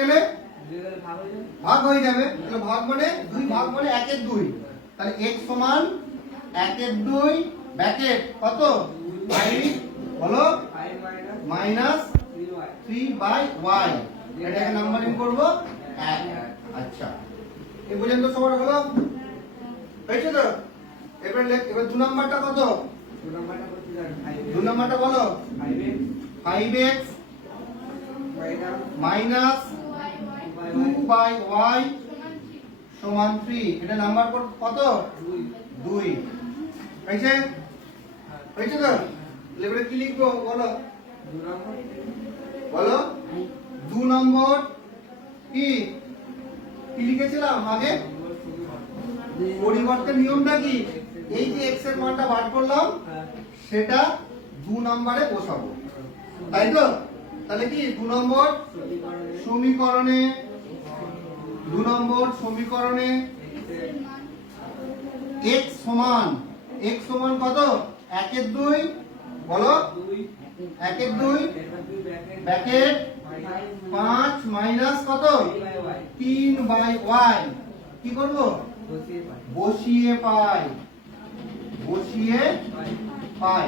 গেলে ভাগ হয়ে যাবে। তাহলে ভাগ মানে 2 ভাগ মানে 1 এর 2। তাহলে x সমান 1 এর 2 ব্র্যাকেট কত 5 বলো মাইনাস 3/y। এটাকে নাম্বারিং করব 1। আচ্ছা এই পর্যন্ত সবার হলো হয়েছে তো। এবার 2 নাম্বারটা কত? 2 নাম্বারটা বলো 5x মাইনাস 2/y সমান 3। এটা নাম্বার কত 2 হয়েছে হয়েছে তো। এবারে কি লিখবো বলো বলো 2 নম্বর কি কি লিখেছিলাম আগে? পরিবর্তন নিয়মটা কি? এই যে x এর মানটা বার করলাম সেটা 2 নম্বরে বসাবো, তাই তো? তাহলে কি 2 নম্বর সমীকরণে 2 নম্বর সমীকরণে x সমান কত 1 এর 2 বলো 1 এর 2 ব্র্যাকেট 5 মাইনাস কত 3/y কি করব বসিয়ে পাই